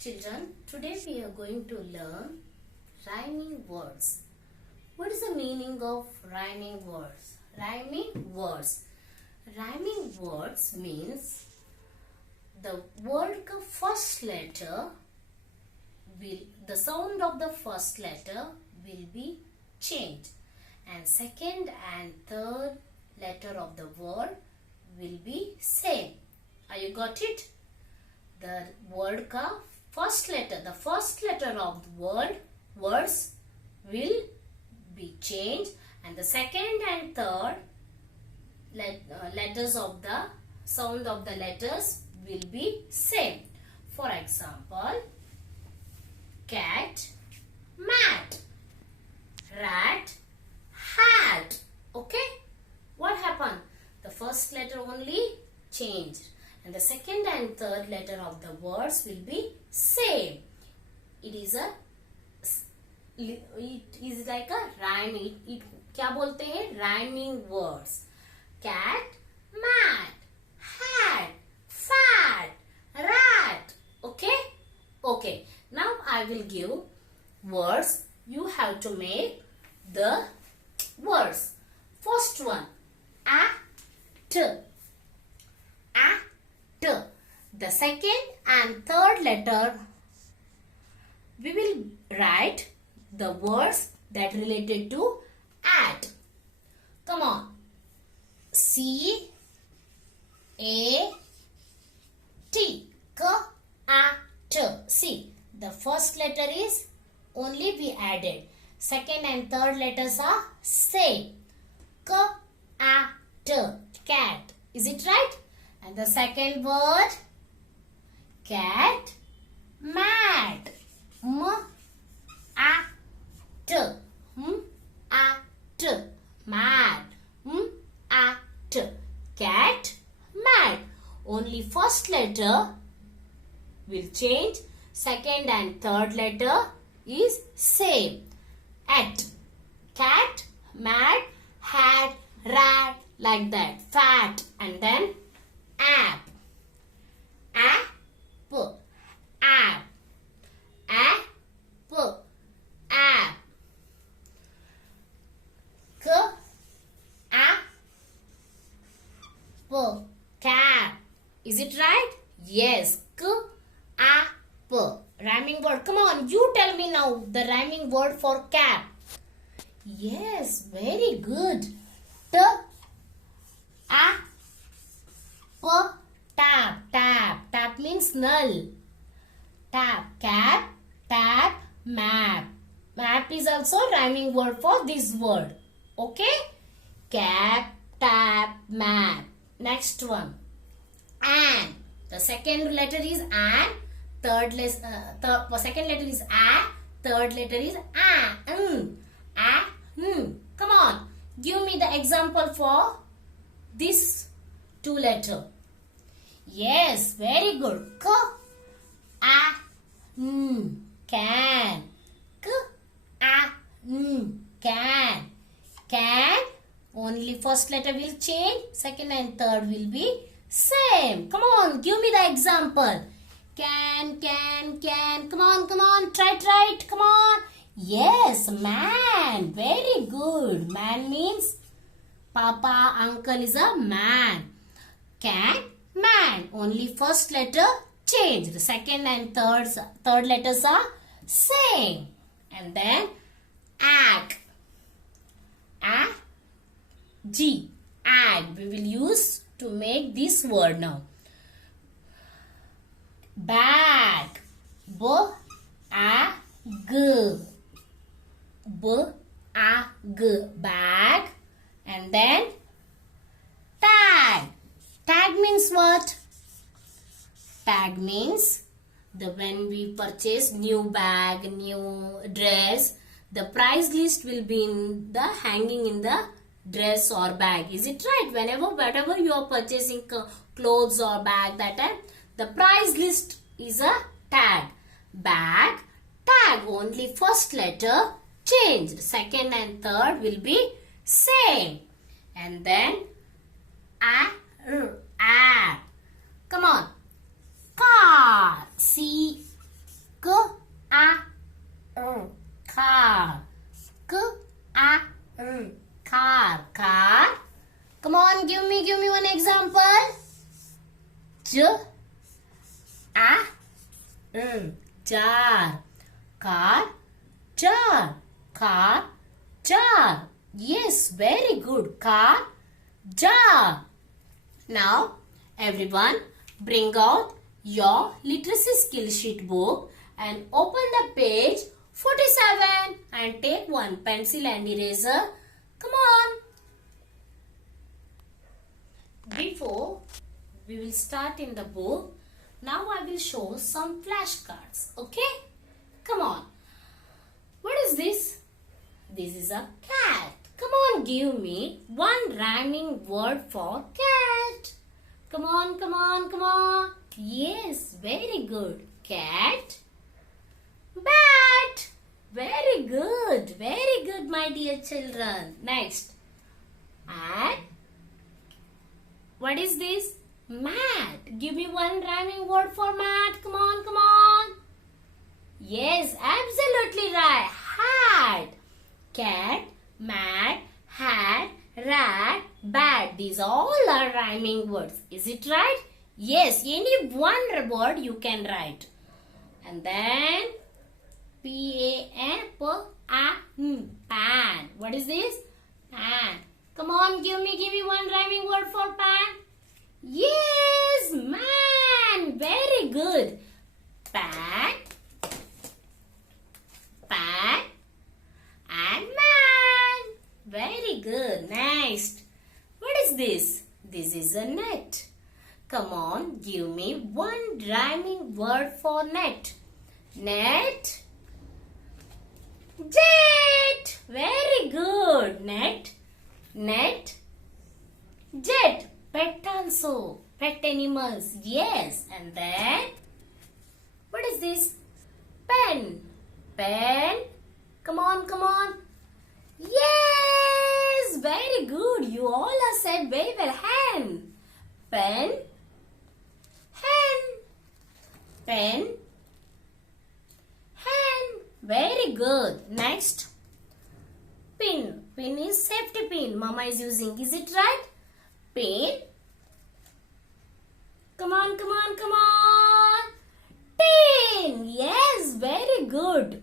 Children, today we are going to learn rhyming words. What is the meaning of rhyming words? Rhyming words means the word ka first letter the sound of the first letter will be changed, and second and third letter of the word will be same. Are you got it? The word ka first letter, the first letter of the words will be changed, and the second and third letters of the sound of the letters will be same. For example, cat, mat, rat, hat. Okay? What happened? The first letter only changed, and the second and third letter of the words will be same. It is like a rhyme. It क्या बोलते हैं? Rhyming words. Cat, mat, hat, fat, rat. Okay? Okay. Now I will give words. You have to make the words. First one, at. The second and third letter, we will write the words that related to at. Come on. C A T. See, the first letter is only we added. Second and third letters are same. Cat. Is it right? And the second word, cat, mat. Mat. Cat, mat. Only first letter will change. Second and third letter is same. At. Cat, mat, hat, rat, like that. Fat. And then app. App. App. App. App. Cap. Is it right? Yes. Rhyming word. Come on, you tell me now the rhyming word for cap. Yes, very good. Tap. Tap means null. Tap, cap, tap, map. Map is also rhyming word for this word. Okay? Cap, tap, map. Next one. And. The second letter is an. Second letter is a. Third letter is a. Come on. Give me the example for this two letter. Yes, very good. Can. Can. Can. Only first letter will change. Second and third will be same. Come on, give me the example. Can. Come on. Try it. Come on. Yes, man. Very good. Man means Papa, uncle is a man. Can, man. Only first letter change. The second and third letters are same. And then ag. G. Ag. We will use to make this word now. Bag. Bag. And then tag. Tag means what? Tag means when we purchase new bag, new dress, the price list will be hanging in the dress or bag. Is it right? Whatever you are purchasing clothes or bag, that time the price list is a tag. Bag, tag. Only first letter changed. Second and third will be same. And then Come on. Car. C on, give me one example. Jar. Car. Jar. Yes, very good. Car. Jar. Now, everyone, bring out your literacy skill sheet book and open the page 47 and take one pencil and eraser. Come on. Before we will start in the book, now I will show some flashcards. Okay? Come on. What is this? This is a cat. Come on, give me one rhyming word for cat. Come on. Yes, very good. Cat. Bat. Very good, my dear children. Next. And what is this? Mat. Give me one rhyming word for mat. Come on. Yes, absolutely right. Hat. Cat, mat, hat, rat, bat. These all are rhyming words. Is it right? Yes, any one word you can write. And then P-A-N, pan. What is this? Pan. Come on, give me one rhyming word for pan. Yes, man. Very good. Pan, and man. Very good. Next. What is this? This is a net. Come on, give me one rhyming word for net. Net. Jet. Very good. Net. Jet. Pet also. Pet animals. Yes. And then, what is this? Pen. Come on. Yes. Very good. You all have said very well. Hen. Pen. Hen. Very good. Next. Pin. Pin is safety pin. Mama is using. Is it right? Pin. Come on. Tin. Yes, very good.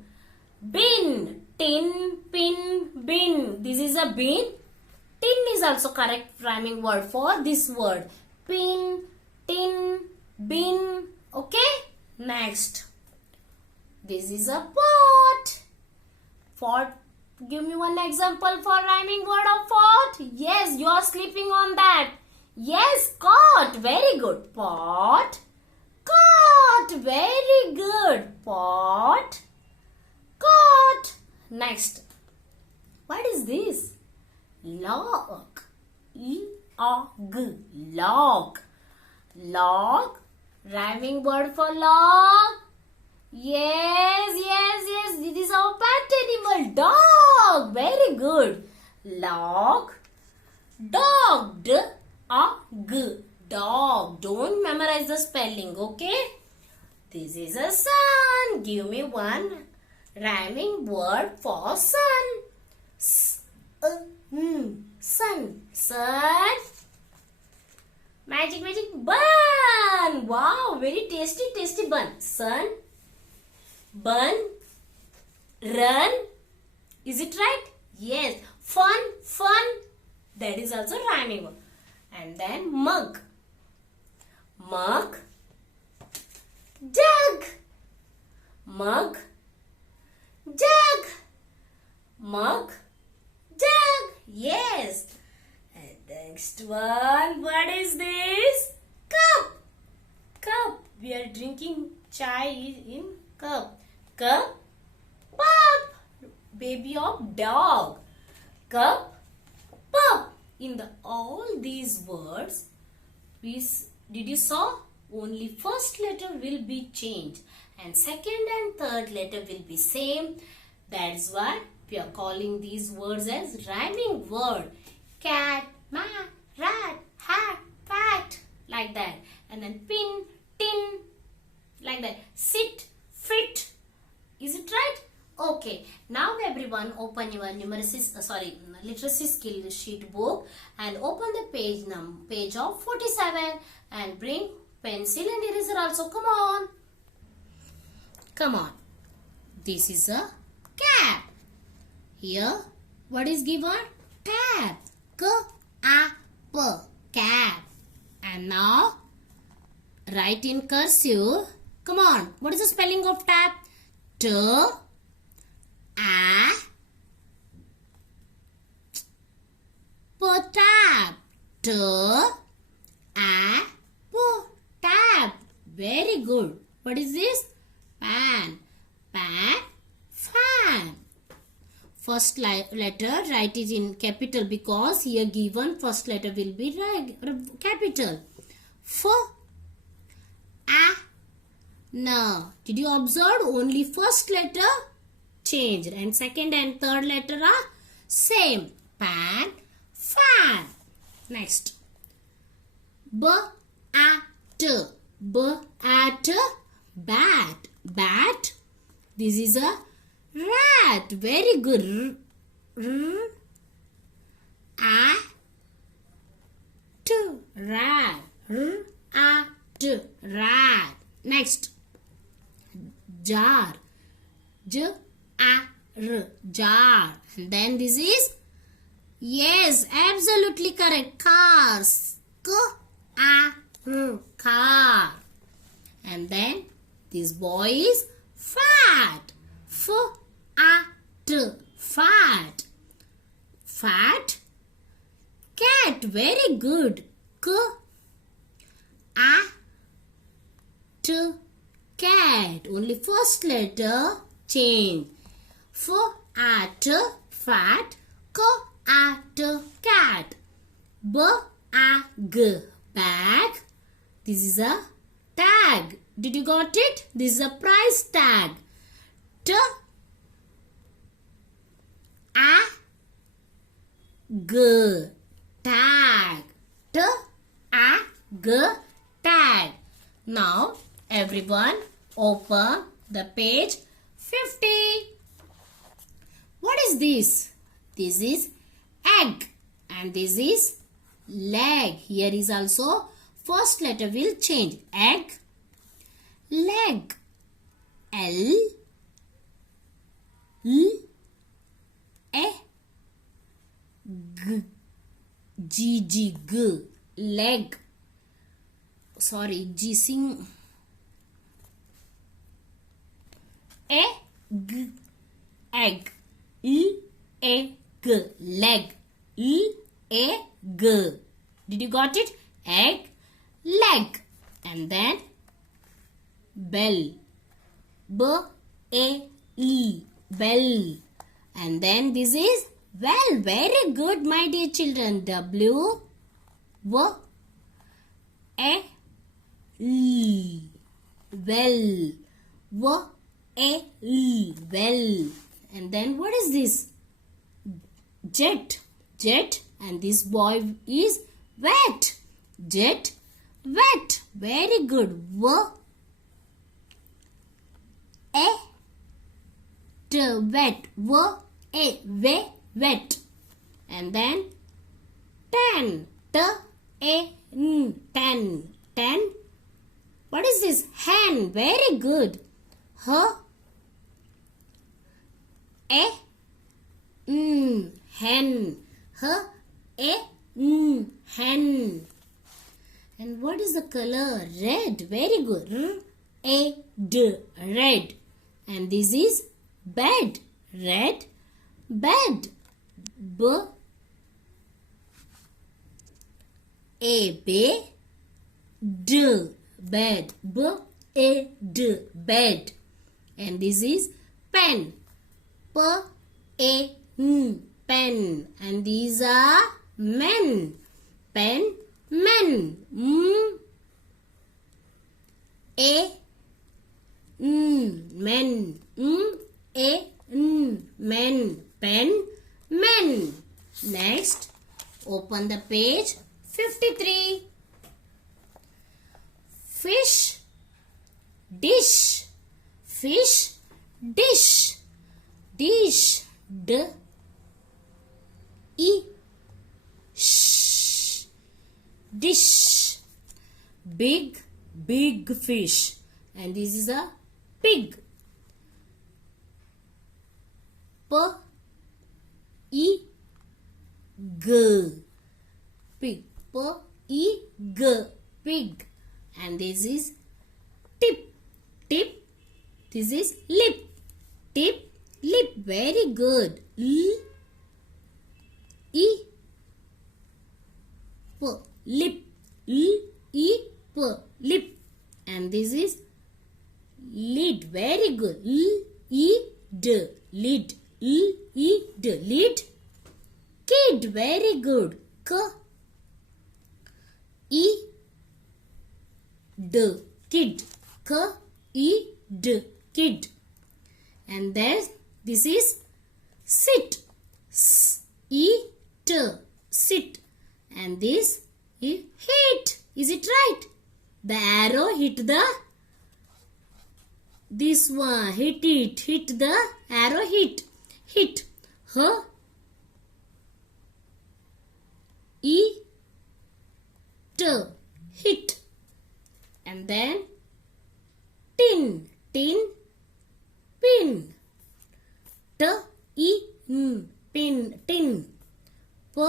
Bin. Tin, pin, bin. This is a bin. Tin is also correct rhyming word for this word. Pin, tin, bin. Okay? Next. This is a pot. Pot. Give me one example for rhyming word of pot. Yes, you are sleeping on that. Yes, cot. Very good. Pot. Cot. Very good. Pot. Cot. Next. What is this? Log. E-O-G. Log. Log. Rhyming word for log. Yes. This is our pet animal. Dog. Very good. Log. Dog. D-O-G. Dog. Don't memorize the spelling, okay? This is a sun. Give me one rhyming word for sun. Sun. Sun. Magic bun. Wow, very tasty bun. Sun. Bun. Run. Is it right? Yes. Fun. That is also rhyming word. And then mug. Mug. Jug. Mug. Jug. Mug. Jug. Yes. And next one. What is this? Cup. We are drinking chai in cup. Cup. Pup. Baby of dog. Cup. Pup. In all these words, did you saw? Only first letter will be changed and second and third letter will be same. That's why we are calling these words as rhyming word. Cat, mat, rat, hat, pat, like that. And then pin, tin, like that. Sit, fit. Is it right? Okay. Now everyone. everyone open your literacy skill sheet book and open the page of 47 and bring pencil and eraser also. Come on. Come on. This is a cap. Here, what is given? Cap. K-A-P. Cap. And now, write in cursive. Come on. What is the spelling of tap? T. A. P. Tap. T. A. P. Tap. Very good. What is this? Pan. Pan. Fan. First letter, write it in capital because here given first letter will be capital. F. A. N. Did you observe? Only first letter changed and second and third letter are same. Pan. Fan. Next. B. A. T. B. A. T. Bat. Bat. This is a rat. Very good. R. A. T. Rat. R. A. T. Rat. Next. Jar. J. A. R. Jar. And then this is, yes, absolutely correct. Cars. K. A. R. Car. And then this boy is fat. F. A. T. Fat. Fat. Cat. Very good. K. A. T. Cat. Only first letter change. F. A. T. Fat. K. A. T. Cat. B. A. G. Bag. This is a tag. Did you got it? This is a price tag. T. A. G. Tag. T. A. G. Tag. Now, everyone open the page 50. What is this? This is egg and this is leg. Here is also first letter will change. Egg. Leg. L. L. A. G. G. G. G. Leg. Sorry, G sing. A. G. Egg. L. A. G. Leg. L. A. G. Did you got it? Egg. Leg. And then bell. B. A. E. Bell. And then this is well. Very good, my dear children. W. W. A. E. Well. W. A. E. Well. And then what is this? Jet. Jet. And this boy is wet. Jet. Wet. Very good. W. A. T. Wet. W. A. W. Wet. And then ten. T. A. N. Ten. Ten. What is this? Hen. Very good. H. A. N. Hen. H. A. N. Hen. And what is the color? Red. Very good. R. A. D. Red. And this is bed. Red. Bed. B. A. B. D. Bed. B. A. D. Bed. And this is pen. P. A. N. Pen. And these are men. Pen. Men. M. A. N. Men. M. A. N. Men. Pen. Men. Next, open the page 53. Fish. Dish. Fish. Dish. Dish. D, E, sh, dish. Big, big fish. And this is a pig. P, E, G, pig. P, E, G, pig. And this is tip, tip. This is lip, tip, lip. Very good. L, E, P, lip. L, E, P, lip. And this is lid. Very good. L, E, D, lid. L, E, D, lid. Kid. Very good. K, E, D, kid. K, E, D, kid. And then this is sit. S, E, T, sit. And this is hit. Is it right? The arrow hit the this one. Hit it. Hit the arrow hit. Hit. H, E, T, hit. And then tin. Tin, pin. T, E, N, pin, tin. P,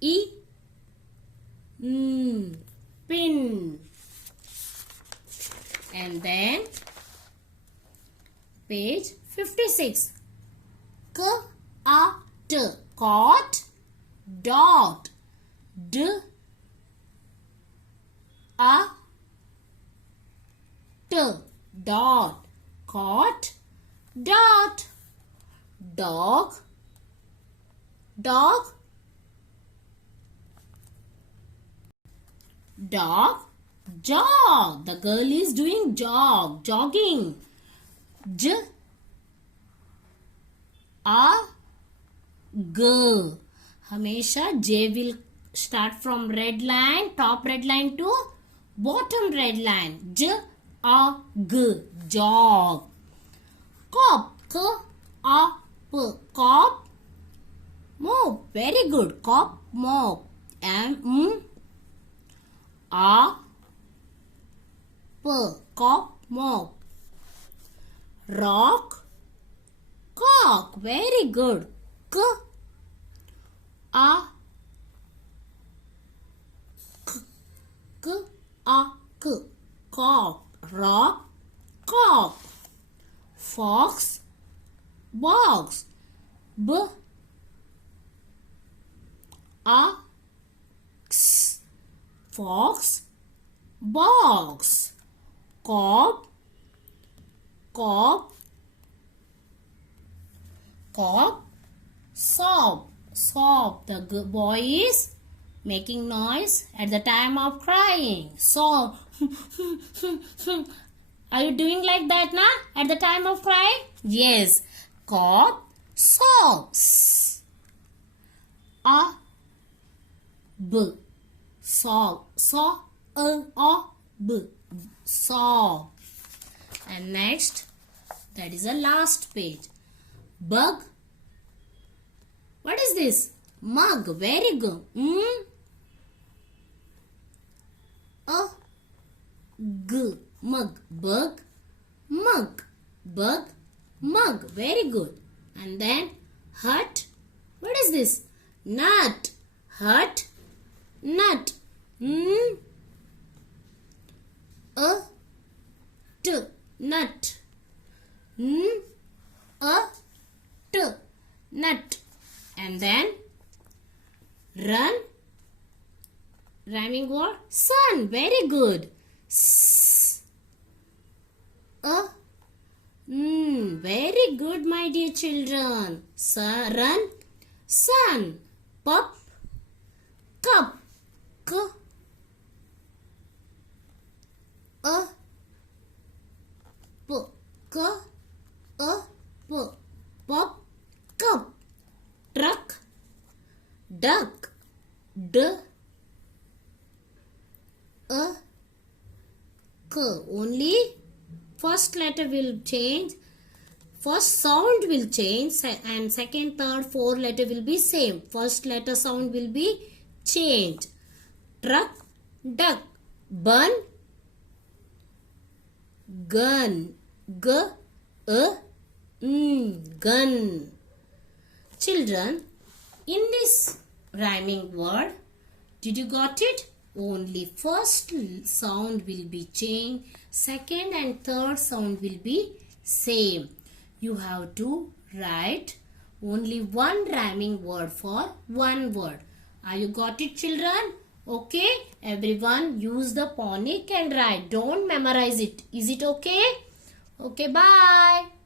E, N, pin. And then page 56. K, A, T, cot, dot. D, A, T, dot. Cot, dot. Dog, dog. Dog, jog. The girl is doing jogging. J, A, G. हमेशा J will start from red line, top red line to bottom red line. J, A, G, jog. Cop, K, A, P, cop, mop. Very good. Cop, mop. M, A, P, cop, mop. Rock, cock. Very good. K, A, K, A, K, cock. Rock, cock. Fox, box. B, A, X, fox, box. Cob, cob, cob, sob, sob. The boy is making noise at the time of crying. Sob. Are you doing like that now at the time of crying? Yes. Cob, sobs. A, B, sob, so, a, b, sob. And next, that is the last page. Bug. What is this? Mug. Very good. A, g, mug. Bug, mug. Bug, mug. Very good. And then hut. What is this? Nut. Hut, nut. A, t, nut. A, t, nut. And then run. Rhyming word sun. Very good. S, a, very good, my dear children. Run, sun. Pup, cup. K, A, P, K, A, P, pup, cup. Truck, duck. D, A, K. Only first letter will change. First sound will change and second, third, fourth letter will be same. First letter sound will be changed. Truck, duck, bun, gun, gun. Children, in this rhyming word, did you got it? Only first sound will be changed, second and third sound will be same. You have to write only one rhyming word for one word. Are you got it, children? Okay, everyone use the phonic and write. Don't memorize it. Is it okay? Okay, bye.